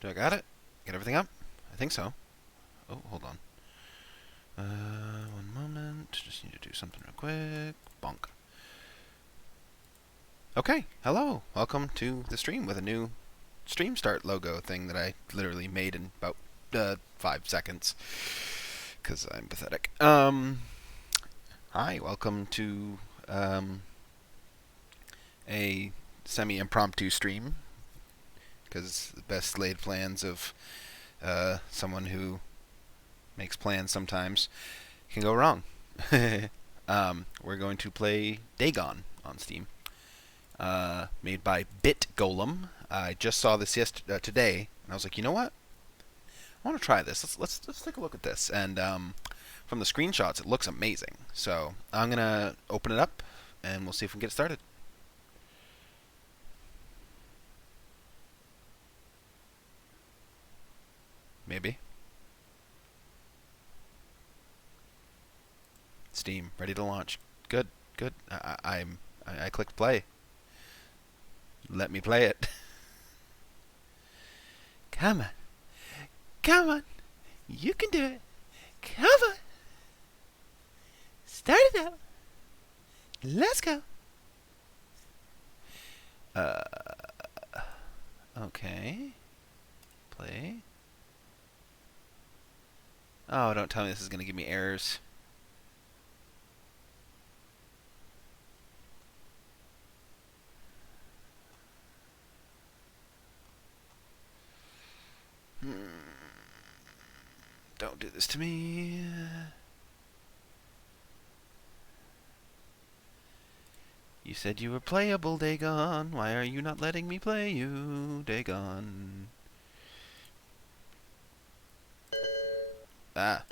Do I got it? Get everything up? I think so. Oh, hold on. One moment. Just need to do something real quick. Bonk. Okay, hello. Welcome to the stream with a new stream start logo thing that I literally made in about 5 seconds. Because I'm pathetic. Hi, welcome to a semi-impromptu stream. Because the best laid plans of someone who makes plans sometimes can go wrong. We're going to play Dagon on Steam, made by Bit Golem. I just saw this today, and I was like, you know what? I want to try this. Let's take a look at this. And from the screenshots, it looks amazing. So I'm gonna open it up, and we'll see if we can get started. Maybe. Steam, ready to launch. Good, good. I clicked play. Let me play it. Come on. Come on. You can do it. Come on. Start it up. Let's go. Okay. Play. Oh, don't tell me this is going to give me errors. Don't do this to me. You said you were playable, Dagon. Why are you not letting me play you, Dagon? Ah.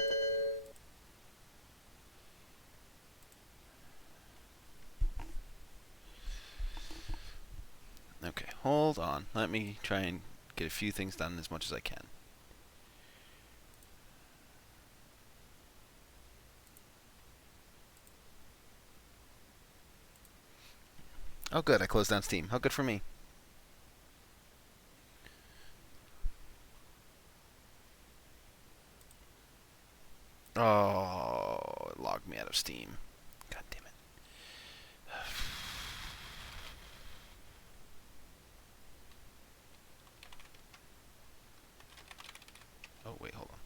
Okay, hold on. Let me try and get a few things done as much as I can. Oh, good. I closed down Steam. How good for me. Oh, it logged me out of Steam. God damn it. Oh, wait, hold on.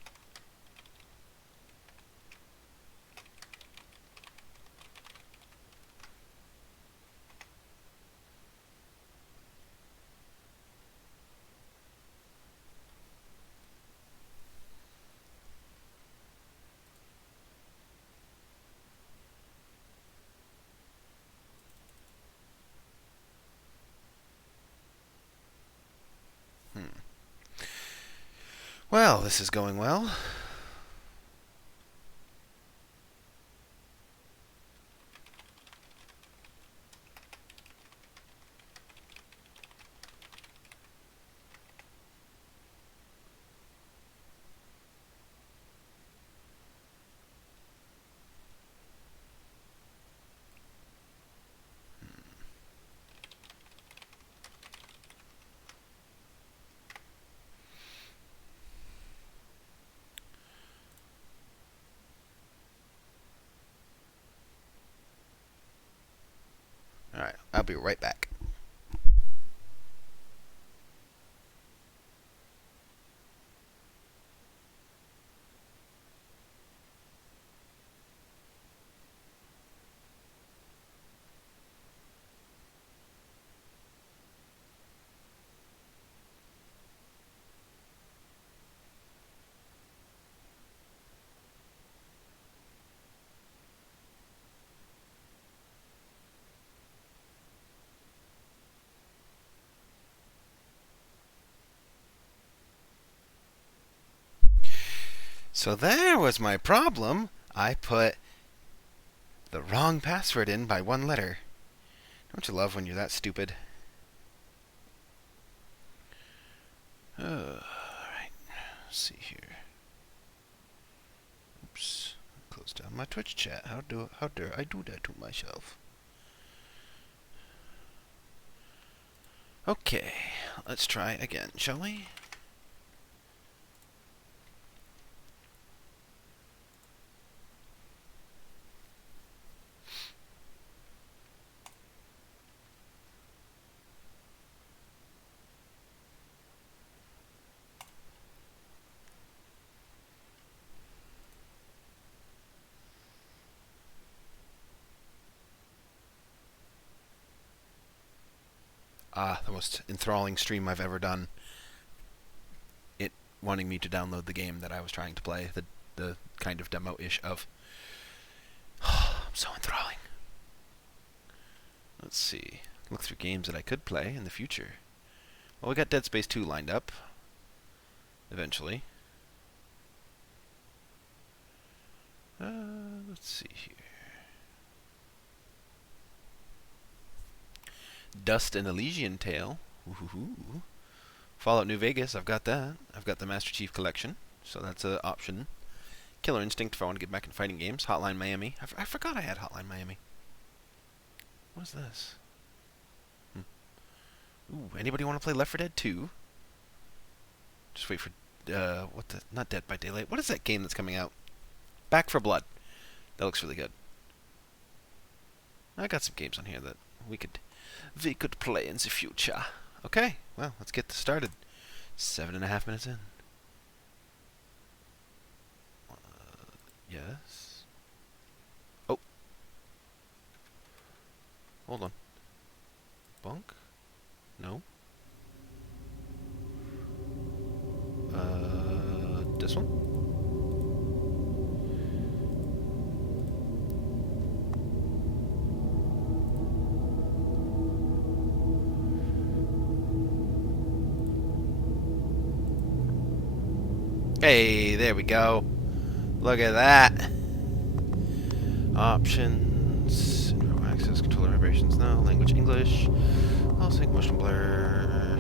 Well, this is going well. Alright, I'll be right back. So there was my problem. I put the wrong password in by one letter. Don't you love when you're that stupid? Alright, let's see here. Oops. Close down my Twitch chat. How dare I do that to myself? Okay, let's try again, shall we? The most enthralling stream I've ever done. It wanting me to download the game that I was trying to play, the kind of demo-ish of. So enthralling. Let's see. Look through games that I could play in the future. Well, we got Dead Space 2 lined up. Eventually. Let's see here. Dust and Elysian Tale. Ooh. Fallout New Vegas, I've got that. I've got the Master Chief Collection, so that's an option. Killer Instinct if I want to get back in fighting games. Hotline Miami. I forgot I had Hotline Miami. What is this? Ooh, anybody want to play Left 4 Dead 2? Just wait for, not Dead by Daylight. What is that game that's coming out? Back 4 Blood. That looks really good. I got some games on here that we could play in the future. Okay, well, let's get this started. 7.5 minutes in. Yes. Oh. Hold on. Bunk? No. This one? Hey, there we go. Look at that. Options. Access controller vibrations. No. Language English. I'll sync motion blur.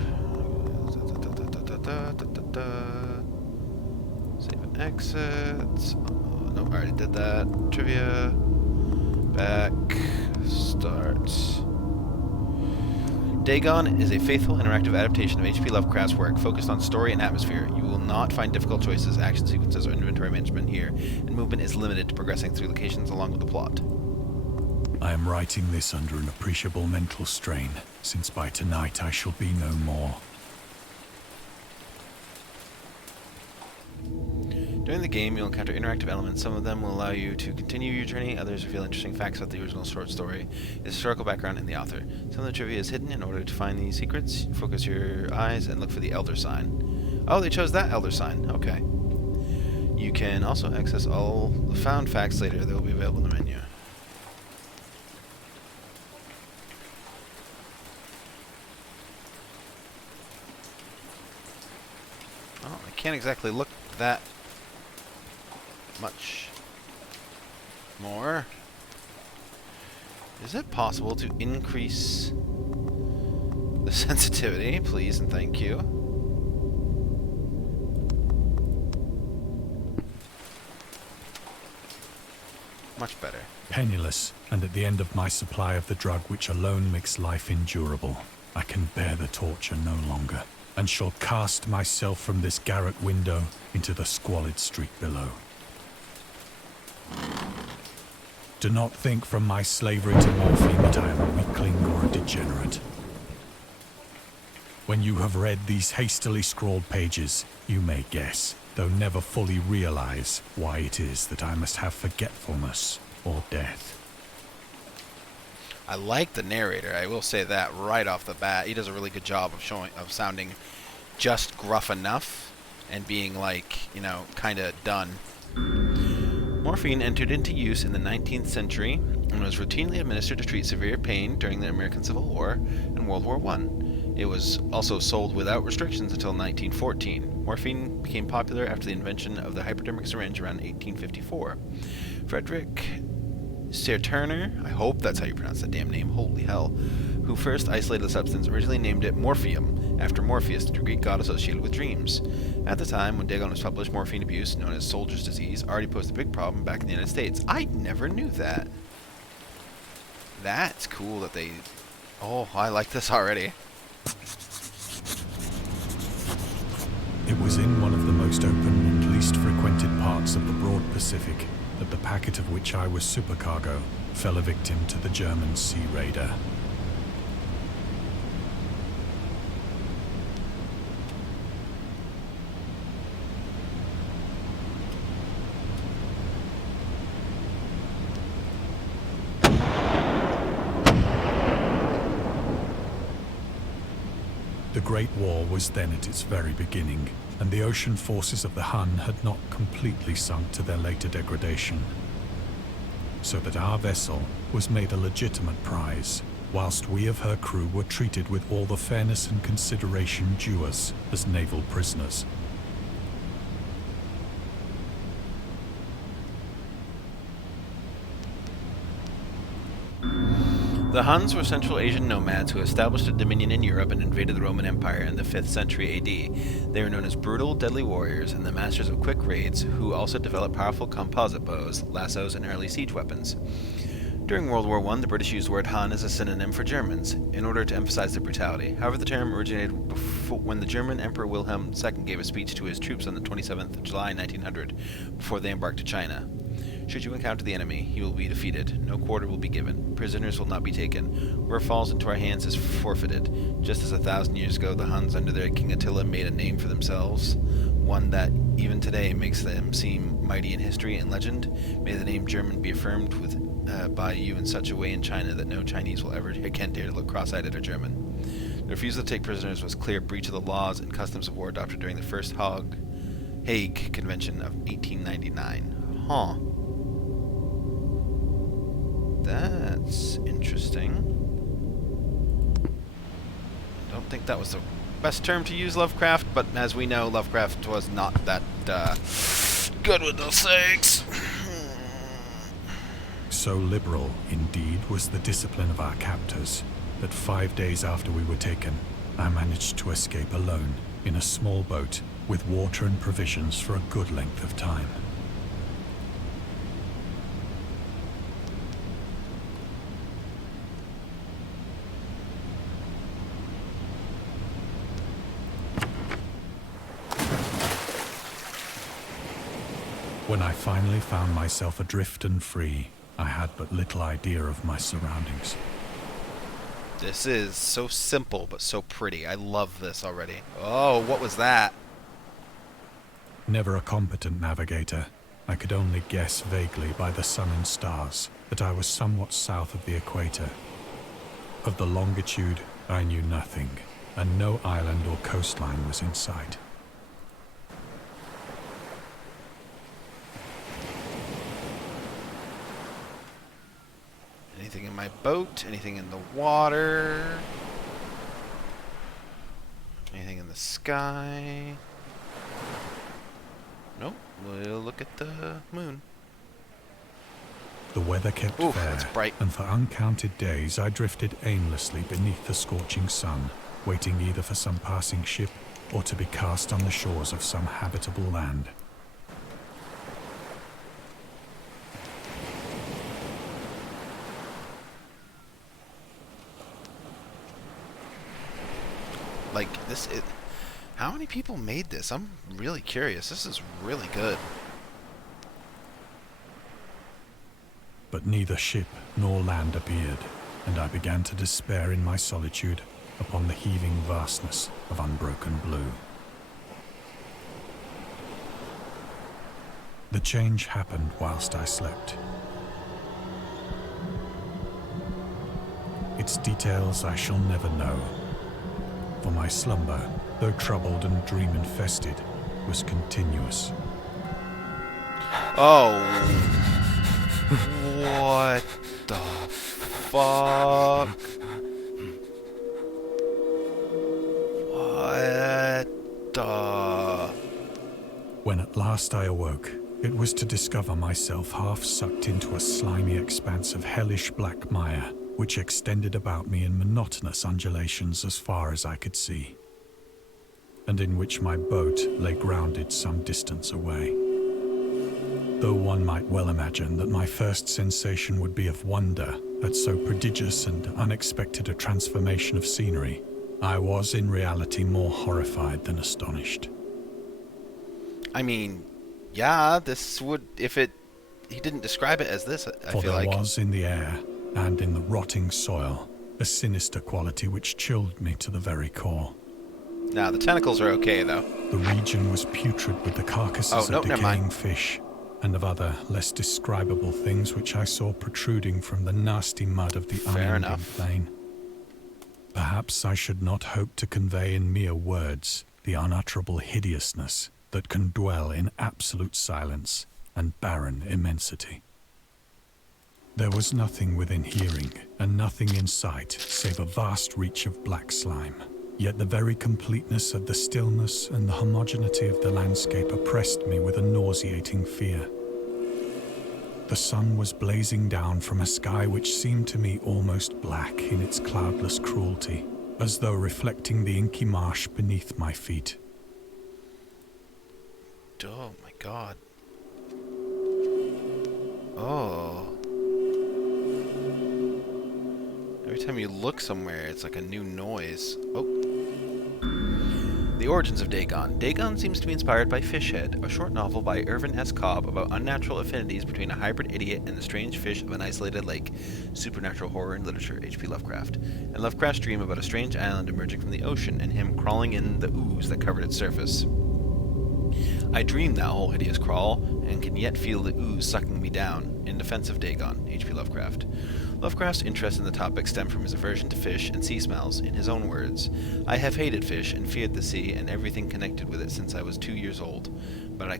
Save and exit. Oh, nope, I already did that. Trivia. Back. Start. Dagon is a faithful, interactive adaptation of H.P. Lovecraft's work, focused on story and atmosphere. You will not find difficult choices, action sequences, or inventory management here, and movement is limited to progressing through locations along with the plot. I am writing this under an appreciable mental strain, since by tonight I shall be no more. During the game, you'll encounter interactive elements. Some of them will allow you to continue your journey, others reveal interesting facts about the original short story, its historical background, and the author. Some of the trivia is hidden. In order to find these secrets, focus your eyes and look for the Elder Sign. Oh, they chose that Elder Sign. Okay. You can also access all the found facts later. They will be available in the menu. Oh, I can't exactly look that much more. Is it possible to increase the sensitivity, please and thank you? Much better. Penniless, and at the end of my supply of the drug which alone makes life endurable, I can bear the torture no longer, and shall cast myself from this garret window into the squalid street below. Do not think from my slavery to morphine that I am a weakling or a degenerate. When you have read these hastily scrawled pages, you may guess, though never fully realize, why it is that I must have forgetfulness or death. I like the narrator, I will say that right off the bat. He does a really good job of sounding just gruff enough and being like, you know, kind of done. Morphine entered into use in the 19th century and was routinely administered to treat severe pain during the American Civil War and World War I. It was also sold without restrictions until 1914. Morphine became popular after the invention of the hypodermic syringe around 1854. Frederick Serturner, I hope that's how you pronounce that damn name, holy hell, who first isolated the substance, originally named it morphium, after Morpheus, the Greek god associated with dreams. At the time when Dagon was published, morphine abuse, known as soldier's disease, already posed a big problem back in the United States. I never knew that. That's cool that they... Oh, I like this already. It was in one of the most open and least frequented parts of the broad Pacific that the packet of which I was supercargo fell a victim to the German sea raider. Great War was then at its very beginning, and the ocean forces of the Hun had not completely sunk to their later degradation. So that our vessel was made a legitimate prize, whilst we of her crew were treated with all the fairness and consideration due us as naval prisoners. The Huns were Central Asian nomads who established a dominion in Europe and invaded the Roman Empire in the 5th century AD. They were known as brutal, deadly warriors and the masters of quick raids, who also developed powerful composite bows, lassos, and early siege weapons. During World War I, the British used the word Hun as a synonym for Germans, in order to emphasize their brutality. However, the term originated when the German Emperor Wilhelm II gave a speech to his troops on the 27th of July 1900, before they embarked to China. Should you encounter the enemy, he will be defeated. No quarter will be given. Prisoners will not be taken. Whoever falls into our hands is forfeited. Just as 1,000 years ago, the Huns under their King Attila made a name for themselves, one that even today makes them seem mighty in history and legend, may the name German be affirmed by you in such a way in China that no Chinese will ever again dare to look cross-eyed at a German. The refusal to take prisoners was a clear breach of the laws and customs of war adopted during the First Hague Convention of 1899. Huh. That's interesting. I don't think that was the best term to use Lovecraft, but as we know, Lovecraft was not that good with those things. So liberal, indeed, was the discipline of our captors, that 5 days after we were taken, I managed to escape alone, in a small boat, with water and provisions for a good length of time. When I finally found myself adrift and free, I had but little idea of my surroundings. This is so simple, but so pretty. I love this already. Oh, what was that? Never a competent navigator, I could only guess vaguely by the sun and stars that I was somewhat south of the equator. Of the longitude, I knew nothing, and no island or coastline was in sight. Anything in my boat? Anything in the water? Anything in the sky? Nope. We'll look at the moon. The weather kept fair, it's bright. and for uncounted days I drifted aimlessly beneath the scorching sun, waiting either for some passing ship or to be cast on the shores of some habitable land. Like, this is... How many people made this? I'm really curious. This is really good. But neither ship nor land appeared, and I began to despair in my solitude upon the heaving vastness of unbroken blue. The change happened whilst I slept. Its details I shall never know, for my slumber, though troubled and dream-infested, was continuous. Oh. What the fuck? What the... When at last I awoke, it was to discover myself half sucked into a slimy expanse of hellish black mire, which extended about me in monotonous undulations as far as I could see, and in which my boat lay grounded some distance away. Though one might well imagine that my first sensation would be of wonder at so prodigious and unexpected a transformation of scenery, I was in reality more horrified than astonished. I mean, yeah, this would... He didn't describe it as this, I feel like. For there was in the air, and in the rotting soil, a sinister quality which chilled me to the very core. Nah, the tentacles are okay, though. The region was putrid with the carcasses of decaying fish, and of other, less describable things which I saw protruding from the nasty mud of the unending plain. Perhaps I should not hope to convey in mere words the unutterable hideousness that can dwell in absolute silence and barren immensity. There was nothing within hearing and nothing in sight save a vast reach of black slime. Yet the very completeness of the stillness and the homogeneity of the landscape oppressed me with a nauseating fear. The sun was blazing down from a sky which seemed to me almost black in its cloudless cruelty, as though reflecting the inky marsh beneath my feet. Oh my god. Oh. Every time you look somewhere, it's like a new noise. Oh. The Origins of Dagon. Dagon seems to be inspired by Fishhead, a short novel by Irvin S. Cobb about unnatural affinities between a hybrid idiot and the strange fish of an isolated lake. Supernatural horror in literature, H.P. Lovecraft. And Lovecraft's dream about a strange island emerging from the ocean and him crawling in the ooze that covered its surface. I dreamed that whole hideous crawl, and can yet feel the ooze sucking me down. In Defense of Dagon, H.P. Lovecraft. Lovecraft's interest in the topic stemmed from his aversion to fish and sea smells. In his own words, I have hated fish and feared the sea and everything connected with it since I was 2 years old, but I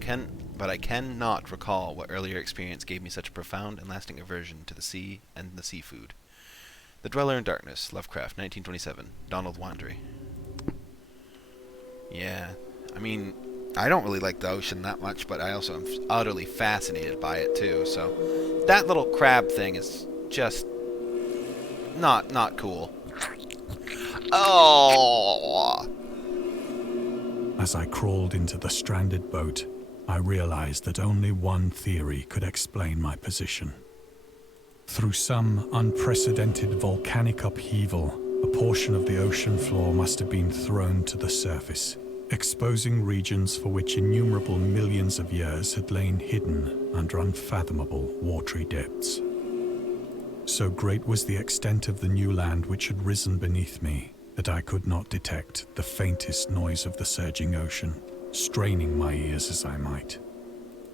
cannot recall what earlier experience gave me such a profound and lasting aversion to the sea and the seafood. The Dweller in Darkness, Lovecraft, 1927, Donald Wandry. Yeah, I mean, I don't really like the ocean that much, but I also am utterly fascinated by it too, so that little crab thing is just not cool. Oh! As I crawled into the stranded boat, I realized that only one theory could explain my position. Through some unprecedented volcanic upheaval, a portion of the ocean floor must have been thrown to the surface, exposing regions for which innumerable millions of years had lain hidden under unfathomable watery depths. So great was the extent of the new land which had risen beneath me that I could not detect the faintest noise of the surging ocean, straining my ears as I might.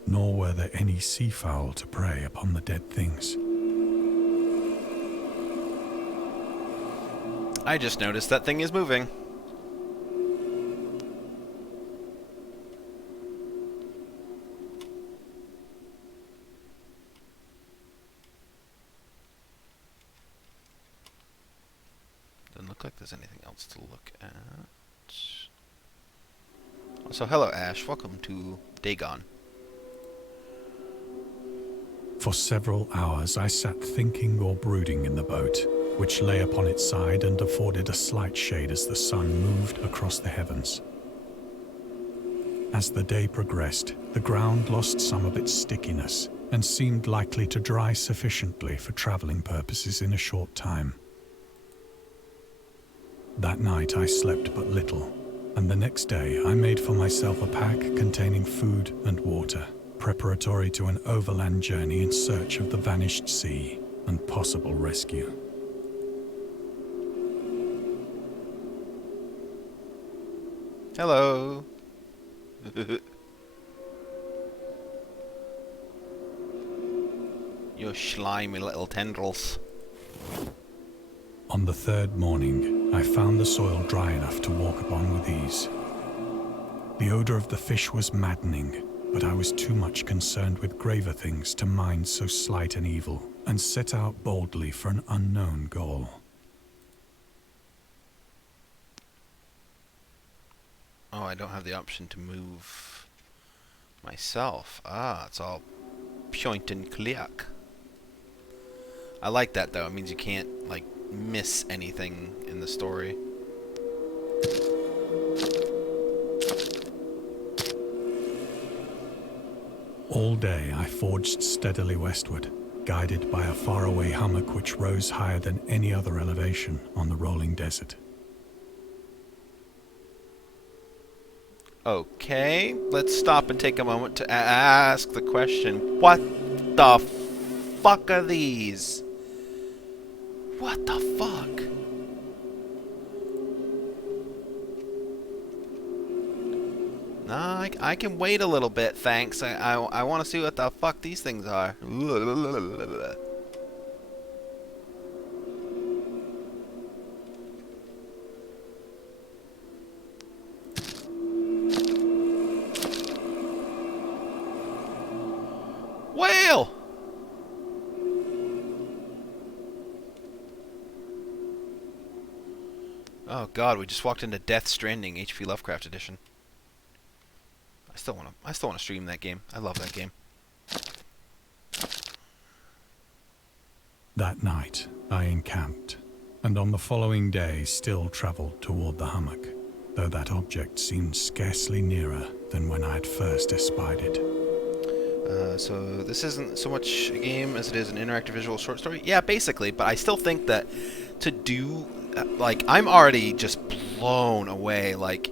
Nor were there any seafowl to prey upon the dead things. I just noticed that thing is moving. Doesn't look like there's anything else to look at. Also, hello Ash, welcome to Dagon. For several hours I sat thinking or brooding in the boat, which lay upon its side and afforded a slight shade as the sun moved across the heavens. As the day progressed, the ground lost some of its stickiness and seemed likely to dry sufficiently for traveling purposes in a short time. That night I slept but little, and the next day I made for myself a pack containing food and water, preparatory to an overland journey in search of the vanished sea and possible rescue. Hello. You slimy little tendrils. On the third morning, I found the soil dry enough to walk upon with ease. The odor of the fish was maddening, but I was too much concerned with graver things to mind so slight an evil, and set out boldly for an unknown goal. Oh, I don't have the option to move myself. Ah, it's all point and click. I like that though. It means you can't like miss anything in the story. All day I forged steadily westward, guided by a faraway hummock which rose higher than any other elevation on the rolling desert. Okay, let's stop and take a moment to ask the question, what the fuck are these? What the fuck? Nah, I can wait a little bit, thanks. I want to see what the fuck these things are. god, we just walked into Death Stranding HP Lovecraft Edition. I still wanna stream that game. I love that game. That night, I encamped, and on the following day still travelled toward the hummock, though that object seemed scarcely nearer than when I had first espied it. So this isn't so much a game as it is an interactive visual short story. Yeah, basically, but I still think that to do, like, I'm already just blown away. Like,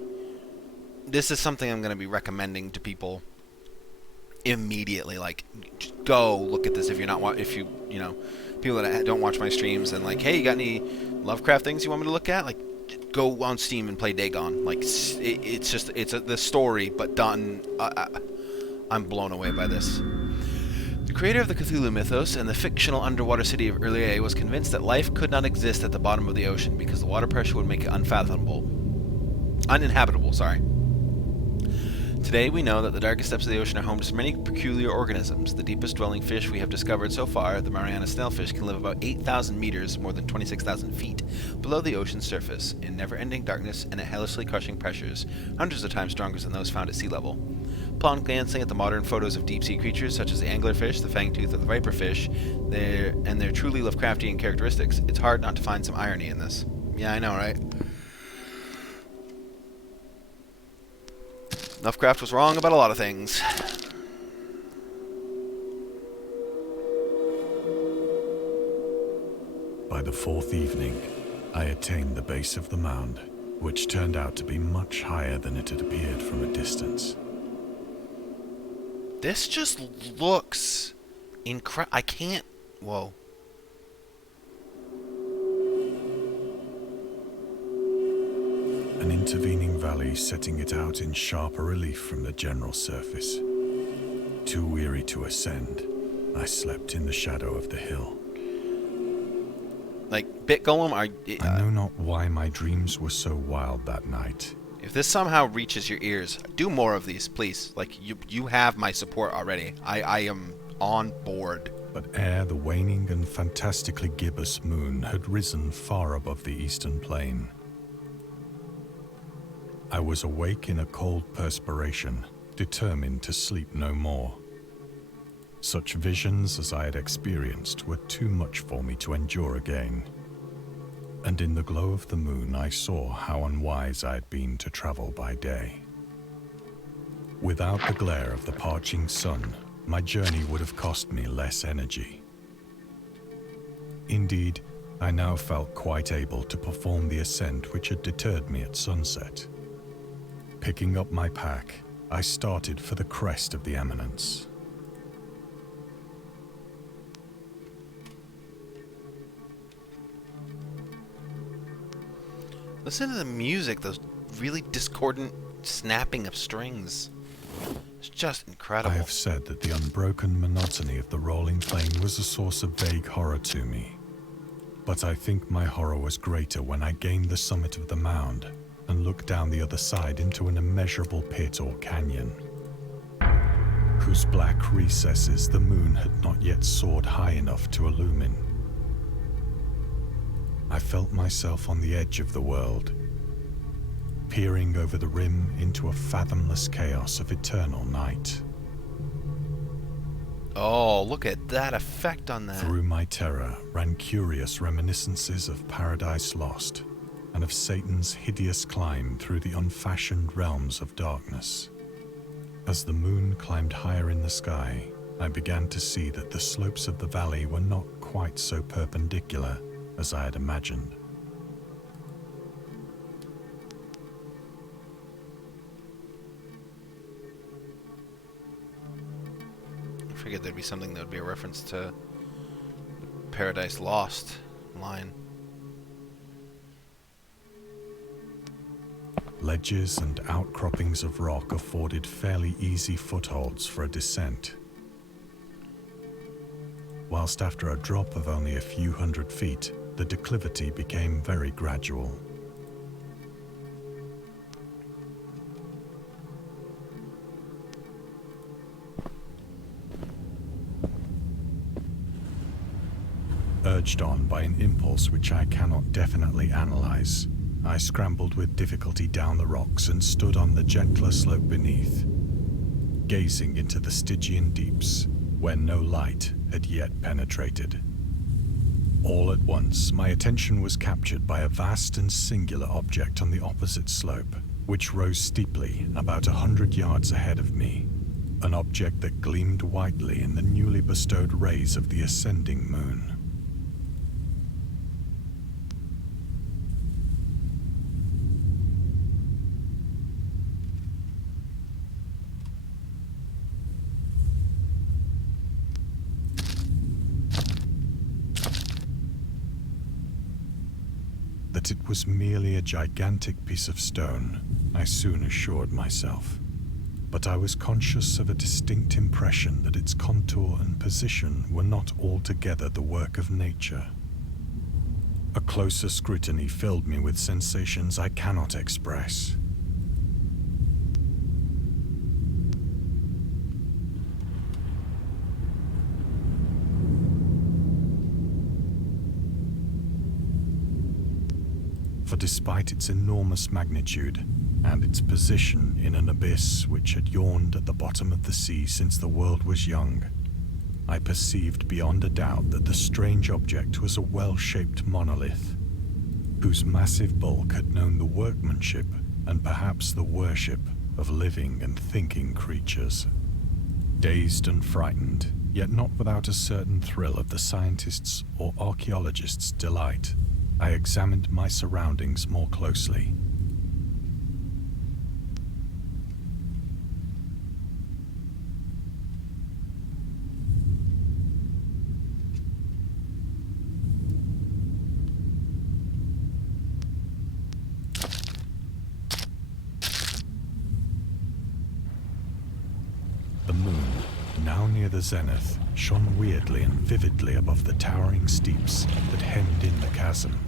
this is something I'm going to be recommending to people immediately. Like, just go look at this if you're not, if you know, people that don't watch my streams and like, hey, you got any Lovecraft things you want me to look at? Like, go on Steam and play Dagon. Like, it's just, the story, but done. I'm blown away by this. The creator of the Cthulhu mythos and the fictional underwater city of Urlier was convinced that life could not exist at the bottom of the ocean because the water pressure would make it uninhabitable, sorry. Today we know that the darkest depths of the ocean are home to many peculiar organisms. The deepest dwelling fish we have discovered so far, the Mariana snailfish, can live about 8,000 meters, more than 26,000 feet, below the ocean's surface, in never-ending darkness and at hellishly crushing pressures, hundreds of times stronger than those found at sea level. Upon glancing at the modern photos of deep-sea creatures such as the anglerfish, the fangtooth, or the viperfish, their truly Lovecraftian characteristics, it's hard not to find some irony in this. Yeah, I know, right? Lovecraft was wrong about a lot of things. By the fourth evening, I attained the base of the mound, which turned out to be much higher than it had appeared from a distance. This just looks incredible. I can't... Whoa. An intervening valley setting it out in sharper relief from the general surface. Too weary to ascend, I slept in the shadow of the hill. Like, Bit Golem, I know not why my dreams were so wild that night. if this somehow reaches your ears, do more of these, please. Like, you have my support already. I am on board. But ere the waning and fantastically gibbous moon had risen far above the eastern plain, I was awake in a cold perspiration, determined to sleep no more. Such visions as I had experienced were too much for me to endure again. And in the glow of the moon I saw how unwise I had been to travel by day. Without the glare of the parching sun, my journey would have cost me less energy. Indeed, I now felt quite able to perform the ascent which had deterred me at sunset. Picking up my pack, I started for the crest of the eminence. Listen to the music, those really discordant snapping of strings. It's just incredible. I have said that the unbroken monotony of the rolling plain was a source of vague horror to me. But I think my horror was greater when I gained the summit of the mound and looked down the other side into an immeasurable pit or canyon, whose black recesses the moon had not yet soared high enough to illumine. I felt myself on the edge of the world, peering over the rim into a fathomless chaos of eternal night. Oh, look at that effect on that. Through my terror ran curious reminiscences of Paradise Lost and of Satan's hideous climb through the unfashioned realms of darkness. As the moon climbed higher in the sky, I began to see that the slopes of the valley were not quite so perpendicular as I had imagined. I figured there'd be something that would be a reference to Paradise Lost line. Ledges and outcroppings of rock afforded fairly easy footholds for a descent, whilst after a drop of only a few hundred feet, the declivity became very gradual. Urged on by an impulse which I cannot definitely analyze, I scrambled with difficulty down the rocks and stood on the gentler slope beneath, gazing into the Stygian deeps where no light had yet penetrated. All at once, my attention was captured by a vast and singular object on the opposite slope, which rose steeply about 100 yards ahead of me, an object that gleamed whitely in the newly bestowed rays of the ascending moon. That it was merely a gigantic piece of stone, I soon assured myself. But I was conscious of a distinct impression that its contour and position were not altogether the work of nature. A closer scrutiny filled me with sensations I cannot express. For despite its enormous magnitude and its position in an abyss which had yawned at the bottom of the sea since the world was young, I perceived beyond a doubt that the strange object was a well-shaped monolith, whose massive bulk had known the workmanship and perhaps the worship of living and thinking creatures. Dazed and frightened, yet not without a certain thrill of the scientist's or archaeologist's delight, I examined my surroundings more closely. The moon, now near the zenith, shone weirdly and vividly above the towering steeps that hemmed in the chasm,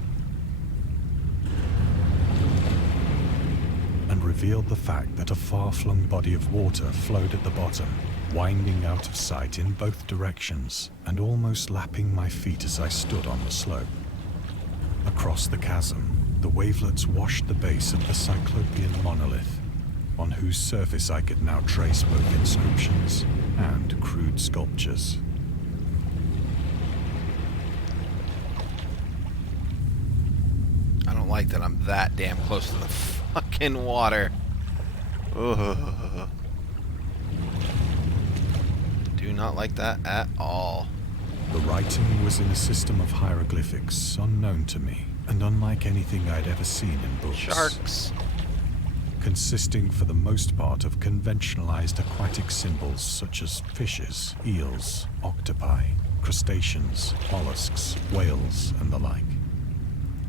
and revealed the fact that a far-flung body of water flowed at the bottom, winding out of sight in both directions and almost lapping my feet as I stood on the slope. Across the chasm, the wavelets washed the base of the Cyclopean monolith, on whose surface I could now trace both inscriptions and crude sculptures. I don't like that I'm that damn close to the fucking water. Ugh. Do not like that at all. The writing was in a system of hieroglyphics unknown to me and unlike anything I'd ever seen in books. Sharks. Consisting for the most part of conventionalized aquatic symbols such as fishes, eels, octopi, crustaceans, mollusks, whales, and the like.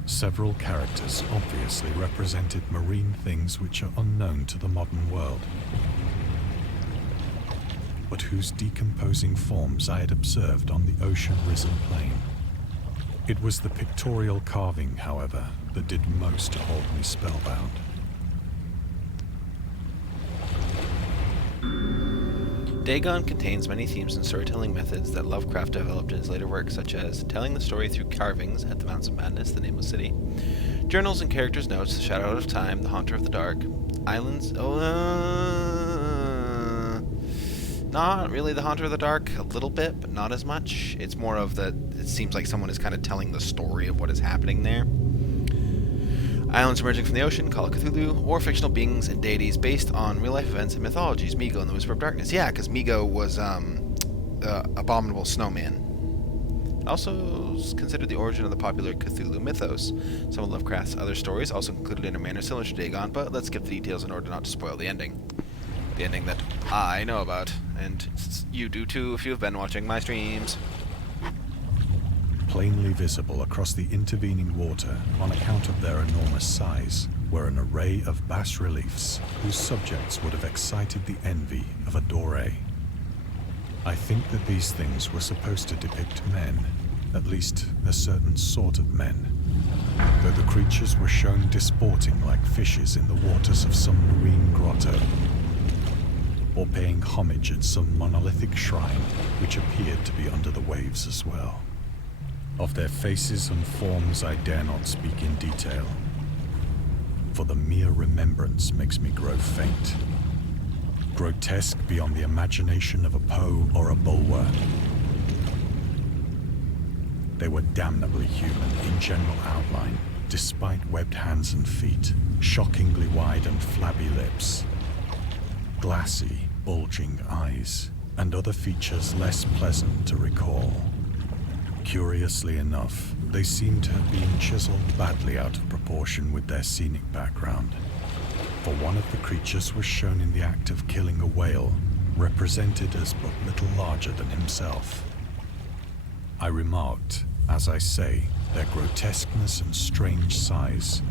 Several characters obviously represented marine things which are unknown to the modern world, but whose decomposing forms I had observed on the ocean-risen plain. It was the pictorial carving, however, that did most to hold me spellbound. Dagon contains many themes and storytelling methods that Lovecraft developed in his later works, such as telling the story through carvings at the Mountains of Madness, the Nameless City, journals and characters' notes, The Shadow Out of Time, The Haunter of the Dark, Islands... not really The Haunter of the Dark, a little bit, but not as much. It's more of the... It seems like someone is kind of telling the story of what is happening there. Islands emerging from the ocean, Call of Cthulhu, or fictional beings and deities based on real-life events and mythologies. Migo and the Whisper of Darkness. Yeah, because Migo was abominable snowman. Also is considered the origin of the popular Cthulhu mythos. Some of Lovecraft's other stories also included in a manner similar to Dagon, but let's skip the details in order not to spoil the ending. The ending that I know about, and you do too if you've been watching my streams. Plainly visible across the intervening water on account of their enormous size were an array of bas-reliefs whose subjects would have excited the envy of a Doré. I think that these things were supposed to depict men, at least a certain sort of men, though the creatures were shown disporting like fishes in the waters of some marine grotto, or paying homage at some monolithic shrine which appeared to be under the waves as well. Of their faces and forms I dare not speak in detail, for the mere remembrance makes me grow faint. Grotesque beyond the imagination of a Poe or a Bulwer. They were damnably human in general outline, despite webbed hands and feet, shockingly wide and flabby lips, glassy, bulging eyes, and other features less pleasant to recall. Curiously enough, they seem to have been chiseled badly out of proportion with their scenic background. For one of the creatures was shown in the act of killing a whale, represented as but little larger than himself. I remarked, as I say, their grotesqueness and strange size,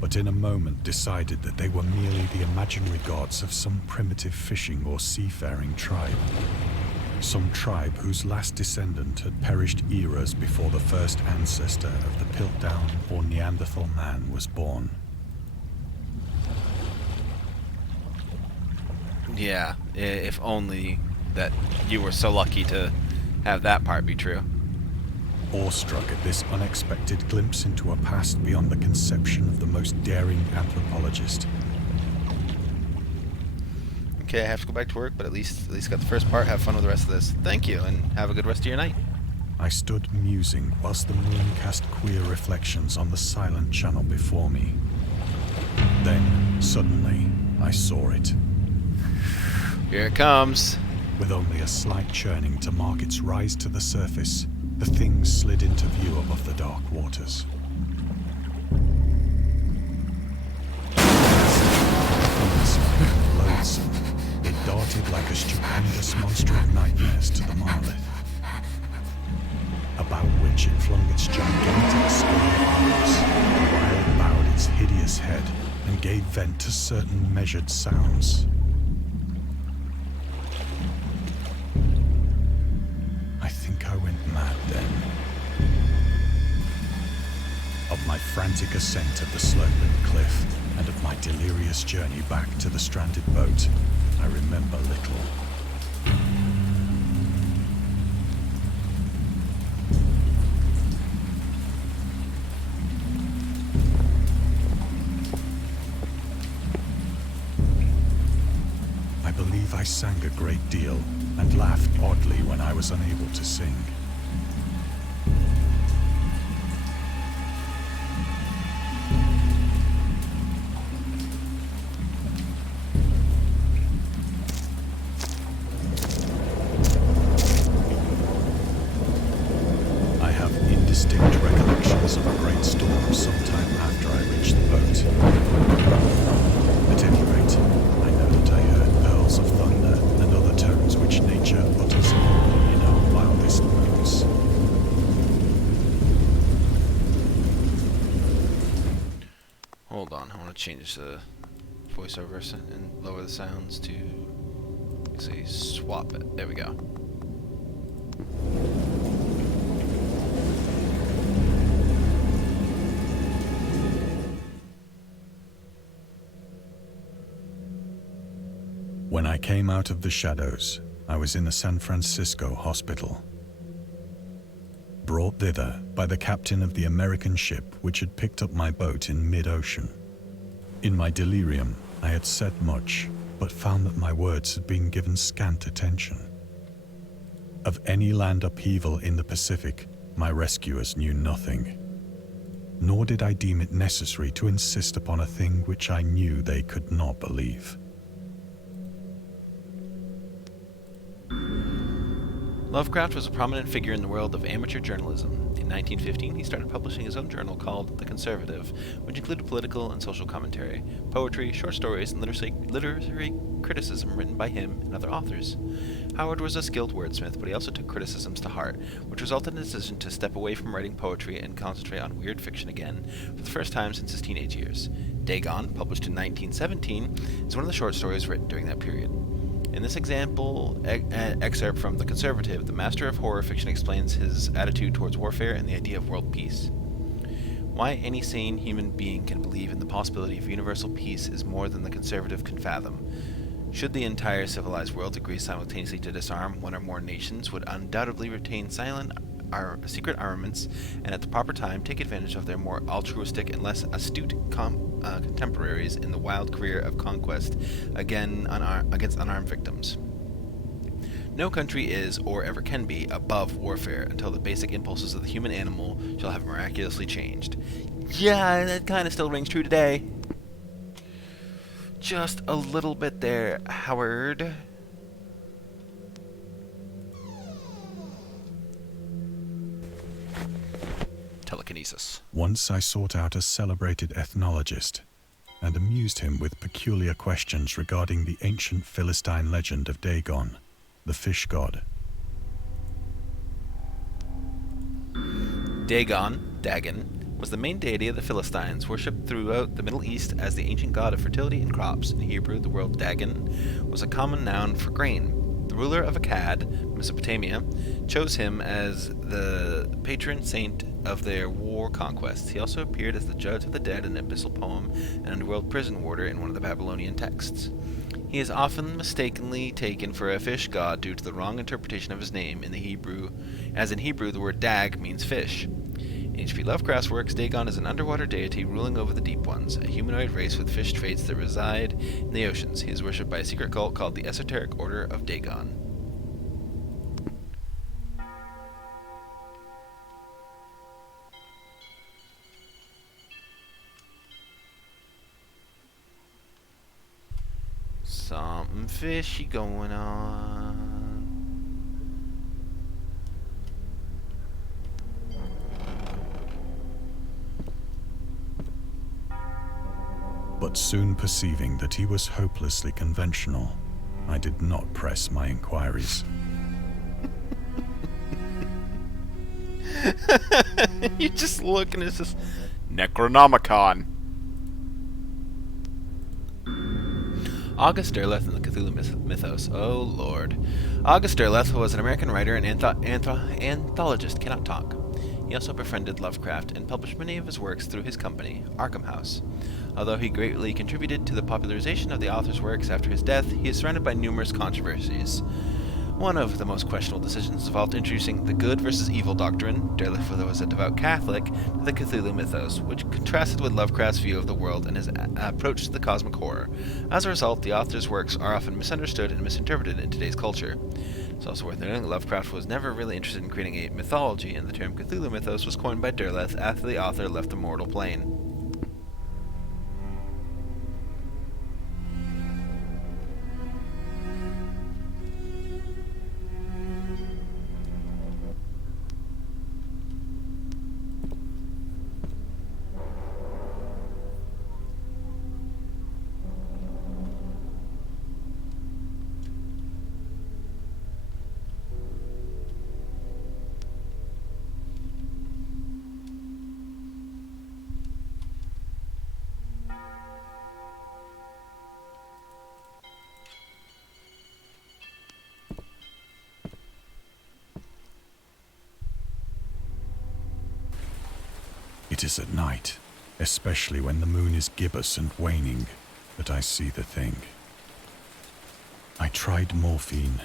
but in a moment decided that they were merely the imaginary gods of some primitive fishing or seafaring tribe. Some tribe whose last descendant had perished eras before the first ancestor of the Piltdown or Neanderthal man was born. Yeah, if only that you were so lucky to have that part be true. Awestruck at this unexpected glimpse into a past beyond the conception of the most daring anthropologist. Okay, I have to go back to work, but at least got the first part. Have fun with the rest of this. Thank you, and have a good rest of your night. I stood musing whilst the moon cast queer reflections on the silent channel before me. Then, suddenly, I saw it. Here it comes. With only a slight churning to mark its rise to the surface, the thing slid into view above the dark waters. Loathsome, it darted like a stupendous monster of nightmares to the monolith, about which it flung its gigantic scaly arms, while it bowed its hideous head and gave vent to certain measured sounds. I think I went mad then. Of my frantic ascent of the sloping cliff, and of my delirious journey back to the stranded boat, I remember little. I believe I sang a great deal and laughed oddly when I was unable to sing. I have indistinct recollections of a great storm sometime after I reached the boat. At any rate, I know that I heard pearls of thunder and other tones which nature utters only in her wildest moods. Hold on, I want to change the voiceover and lower the sounds to, say, swap it. There we go. When I came out of the shadows, I was in a San Francisco hospital. Brought thither by the captain of the American ship which had picked up my boat in mid-ocean. In my delirium, I had said much, but found that my words had been given scant attention. Of any land upheaval in the Pacific, my rescuers knew nothing. Nor did I deem it necessary to insist upon a thing which I knew they could not believe. Lovecraft was a prominent figure in the world of amateur journalism. In 1915, he started publishing his own journal called The Conservative, which included political and social commentary, poetry, short stories, and literary criticism written by him and other authors. Howard was a skilled wordsmith, but he also took criticisms to heart, which resulted in his decision to step away from writing poetry and concentrate on weird fiction again, for the first time since his teenage years. Dagon, published in 1917, is one of the short stories written during that period. In this excerpt from The Conservative, the master of horror fiction explains his attitude towards warfare and the idea of world peace. Why any sane human being can believe in the possibility of universal peace is more than the conservative can fathom. Should the entire civilized world agree simultaneously to disarm, one or more nations would undoubtedly retain secret armaments and at the proper time take advantage of their more altruistic and less astute contemporaries in the wild career of conquest against unarmed victims. No country is, or ever can be, above warfare until the basic impulses of the human animal shall have miraculously changed. Yeah, that kind of still rings true today. Just a little bit there, Howard. Telekinesis. Once I sought out a celebrated ethnologist and amused him with peculiar questions regarding the ancient Philistine legend of Dagon, the fish god. Dagon, was the main deity of the Philistines, worshipped throughout the Middle East as the ancient god of fertility and crops. In Hebrew, the word Dagon was a common noun for grain. The ruler of Akkad, Mesopotamia, chose him as the patron saint of their war conquests. He also appeared as the judge of the dead in an abyssal poem and underworld prison warder in one of the Babylonian texts. He is often mistakenly taken for a fish god due to the wrong interpretation of his name in Hebrew, as in Hebrew the word dag means fish. In H.P. Lovecraft's works, Dagon is an underwater deity ruling over the deep ones, a humanoid race with fish traits that reside in the oceans. He is worshipped by a secret cult called the Esoteric Order of Dagon. Something fishy going on. But soon perceiving that he was hopelessly conventional, I did not press my inquiries. You just look and it's just Necronomicon. August Derleth and the Cthulhu Mythos. Oh, Lord. August Derleth was an American writer and anthologist. Cannot talk. He also befriended Lovecraft and published many of his works through his company, Arkham House. Although he greatly contributed to the popularization of the author's works after his death, he is surrounded by numerous controversies. One of the most questionable decisions involved introducing the good versus evil doctrine, Derleth was a devout Catholic, to the Cthulhu mythos, which contrasted with Lovecraft's view of the world and his approach to the cosmic horror. As a result, the author's works are often misunderstood and misinterpreted in today's culture. It's also worth noting that Lovecraft was never really interested in creating a mythology, and the term Cthulhu mythos was coined by Derleth after the author left the mortal plane. It is at night, especially when the moon is gibbous and waning, that I see the thing. I tried morphine,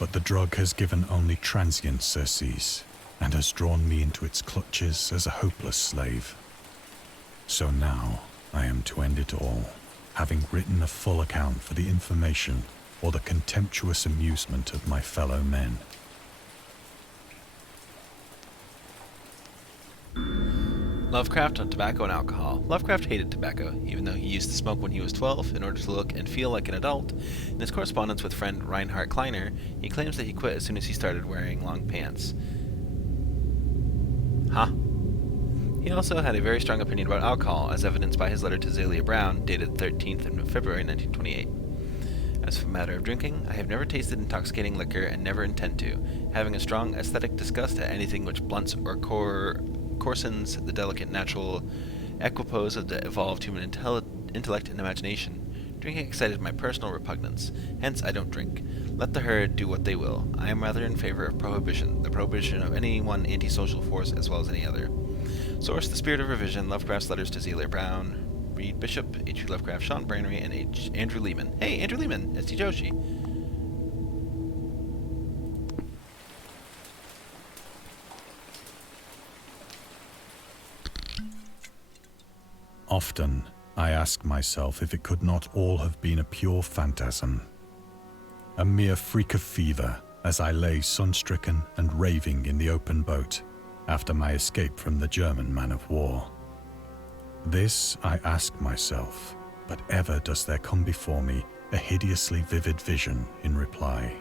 but the drug has given only transient surcease and has drawn me into its clutches as a hopeless slave. So now I am to end it all, having written a full account for the information or the contemptuous amusement of my fellow men. Lovecraft on tobacco and alcohol. Lovecraft hated tobacco, even though he used to smoke when he was 12 in order to look and feel like an adult. In his correspondence with friend Reinhard Kleiner, he claims that he quit as soon as he started wearing long pants. Huh? He also had a very strong opinion about alcohol, as evidenced by his letter to Zelia Brown, dated 13th of February 1928. As for the matter of drinking, I have never tasted intoxicating liquor and never intend to, having a strong aesthetic disgust at anything which blunts or coarsens the delicate natural equipoise of the evolved human intellect and imagination. Drinking excited my personal repugnance, hence I don't drink. Let the herd do what they will. I am rather in favor of prohibition, the prohibition of any one antisocial force as well as any other. Source: The Spirit of Revision, Lovecraft's Letters to Zelia Brown, Reed Bishop, H.P. Lovecraft, Sean Brannery, and Andrew Lehman. Hey, Andrew Lehman, S.T. Joshi. Often, I ask myself if it could not all have been a pure phantasm, a mere freak of fever as I lay sun-stricken and raving in the open boat after my escape from the German man of war. This I ask myself, but ever does there come before me a hideously vivid vision in reply.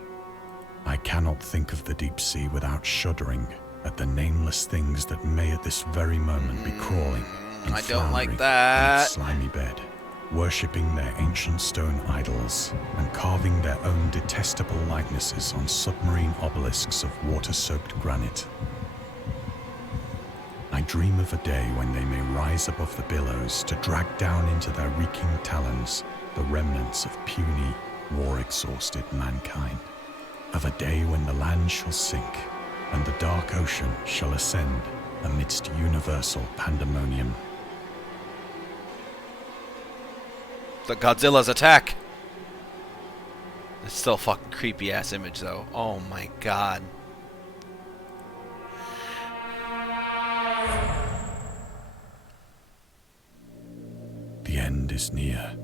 I cannot think of the deep sea without shuddering at the nameless things that may at this very moment be crawling and I don't like floundering in that. its slimy bed, worshipping their ancient stone idols and carving their own detestable likenesses on submarine obelisks of water-soaked granite. I dream of a day when they may rise above the billows to drag down into their reeking talons the remnants of puny, war-exhausted mankind. Of a day when the land shall sink and the dark ocean shall ascend amidst universal pandemonium. The Godzilla's attack! It's still a fucking creepy ass image though. Oh my god. The end is near.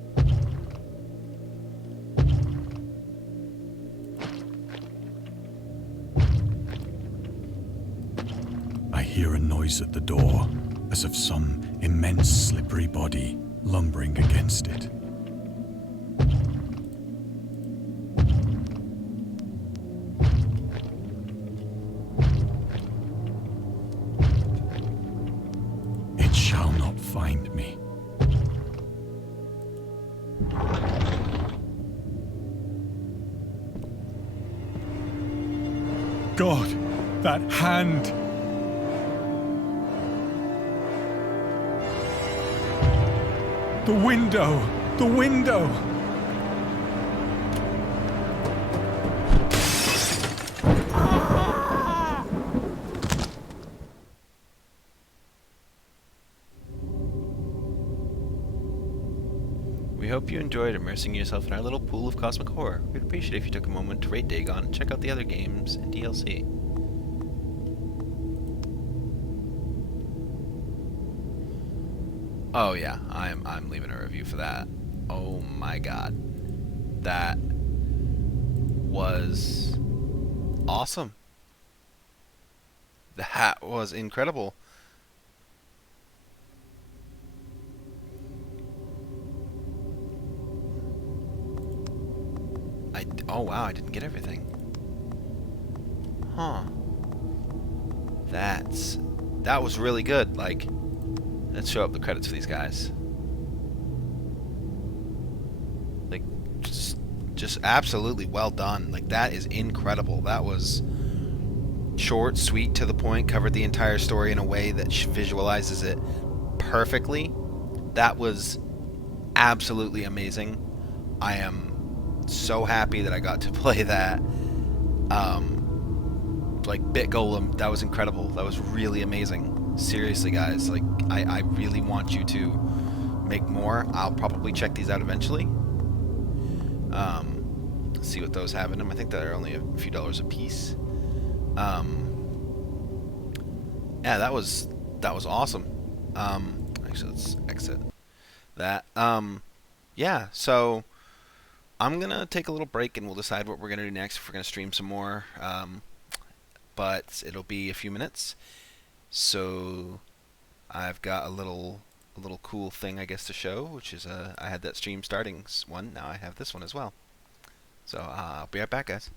I hear a noise at the door, as of some immense slippery body lumbering against it. It shall not find me. God, that hand! The window! The window! We hope you enjoyed immersing yourself in our little pool of cosmic horror. We'd appreciate it if you took a moment to rate Dagon and check out the other games and DLC. Oh yeah, I'm leaving a review for that. Oh my god. That was awesome. That was incredible. Oh wow, I didn't get everything. Huh. That was really good. Like, let's show up the credits for these guys. Like, just absolutely well done. Like, that is incredible. That was short, sweet, to the point, covered the entire story in a way that visualizes it perfectly. That was absolutely amazing. I am so happy that I got to play that. Like, Bit Golem, that was incredible. That was really amazing. Seriously, guys, like, I really want you to make more. I'll probably check these out eventually. See what those have in them. I think they're only a few dollars a piece. Yeah, that was awesome. Actually, let's exit that. Yeah, so I'm gonna take a little break and we'll decide what we're gonna do next. If we're gonna stream some more, but it'll be a few minutes. So I've got a little cool thing, I guess, to show, which is I had that stream starting one. Now I have this one as well. So I'll be right back, guys.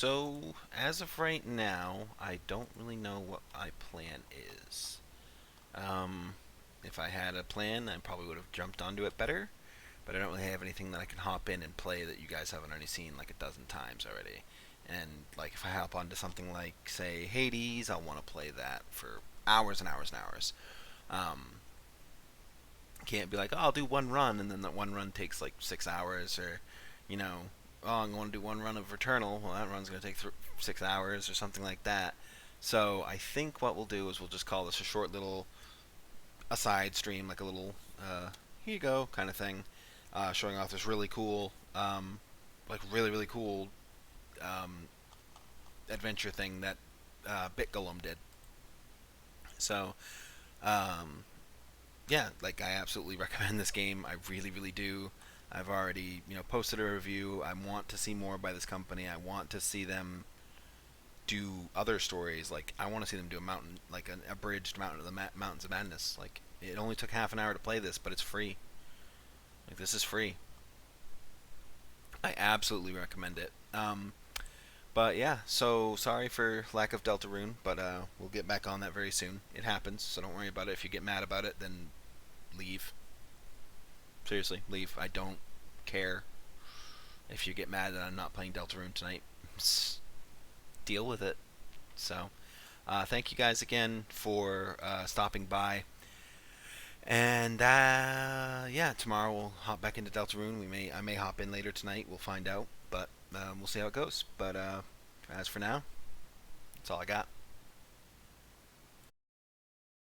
So, as of right now, I don't really know what my plan is. Um, if I had a plan, I probably would have jumped onto it better, but I don't really have anything that I can hop in and play that you guys haven't already seen like a dozen times already. And like if I hop onto something like say Hades, I'll want to play that for hours and hours and hours. Um, can't be like, oh, I'll do one run, and then that one run takes like 6 hours, or you know, oh, I'm going to do one run of Returnal. Well, that run's going to take 6 hours or something like that. So I think what we'll do is we'll just call this a short little aside stream, like a little here you go kind of thing, showing off this really cool, like really cool um, adventure thing that Bit Golem did. So um, yeah, like I absolutely recommend this game. I really do. I've already posted a review. I want to see more by this company. I want to see them do other stories. Like I want to see them do a mountain, like an abridged Mountain of the Mountains of Madness. Like it only took half an hour to play this, but it's free. Like this is free. I absolutely recommend it. But yeah, so sorry for lack of Deltarune, but we'll get back on that very soon. It happens, so don't worry about it. If you get mad about it, then leave. Seriously, leave. I don't care if you get mad that I'm not playing Deltarune tonight. Deal with it. So, thank you guys again for stopping by. And yeah, tomorrow we'll hop back into Deltarune. I may hop in later tonight. We'll find out, but we'll see how it goes. But as for now, that's all I got.